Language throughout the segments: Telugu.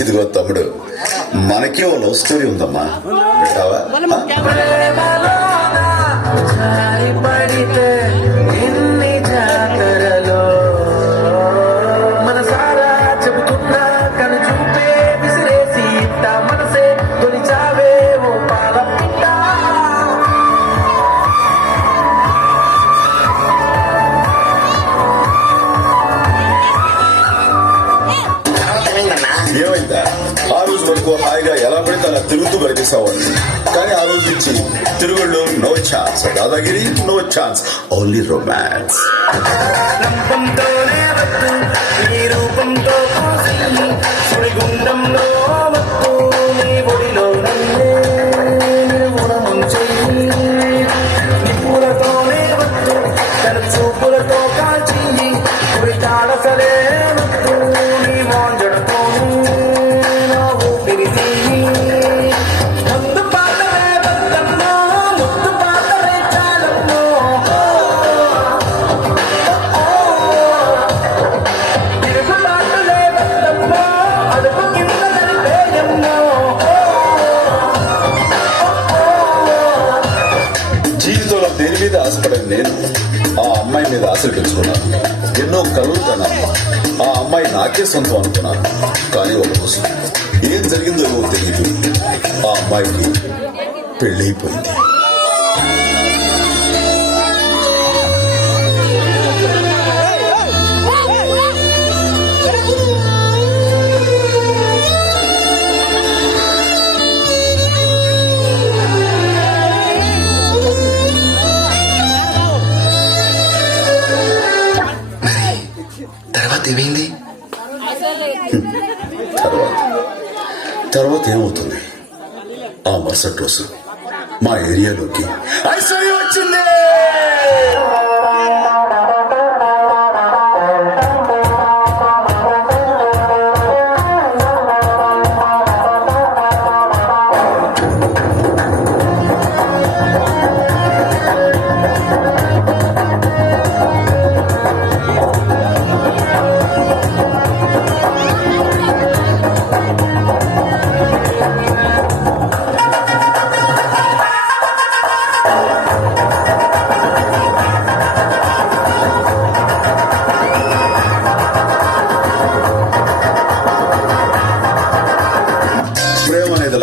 ఇదిగో తమ్ముడు, మనకి ఓ లవ్ స్టోరీ ఉందమ్మా, వింటావా? ఏమైందా? ఆ రోజు వరకు హాయిగా ఎలా పడితే అలా తిరుగుతూ గడిపేసేవాడిని. కానీ ఆ రోజు నుంచి తిరుగుళ్ళు నో ఛాన్స్, దాదాగిరి నో ఛాన్స్, ఓన్లీ రొమాన్స్. చూపులతో కాల్చి సరే జీవితంలో దేని మీద ఆశపడని నేను ఆ అమ్మాయి మీద ఆశలు పెంచుకున్నాను. ఎన్నో కలలు కన్నాను. ఆ అమ్మాయి నాకే సొంతం అనుకున్నాను. కానీ ఒక రోజు ఏం జరిగిందో ఏమో తెలియదు, ఆ అమ్మాయికి పెళ్ళైపోయింది. ఏమైంది? తర్వాత ఏమవుతుంది? ఆ మరుసటి రోజు మా ఏరియాలోకి ఐశ్వర్య వచ్చింది.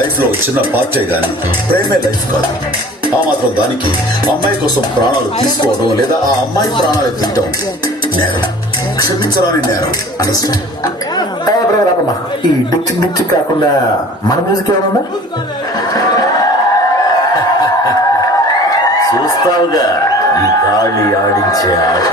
లైఫ్ లో చిన్న పార్టీ గాని ప్రేమే లైఫ్ కాదు. ఆ మాత్రం దానికి అమ్మాయి కోసం ప్రాణాలు తీసుకోవడం లేదా ఆ అమ్మాయి ప్రాణాలు తీయటం నేరం, క్షమించరాని నేరం. అండర్స్టాండ్? ఈ డిచ్చి డిచ్చి కాకుండా మన మ్యూజిక్ ఏమన్నా చూస్తావుగా ఈ గాలి ఆడించే ఆట.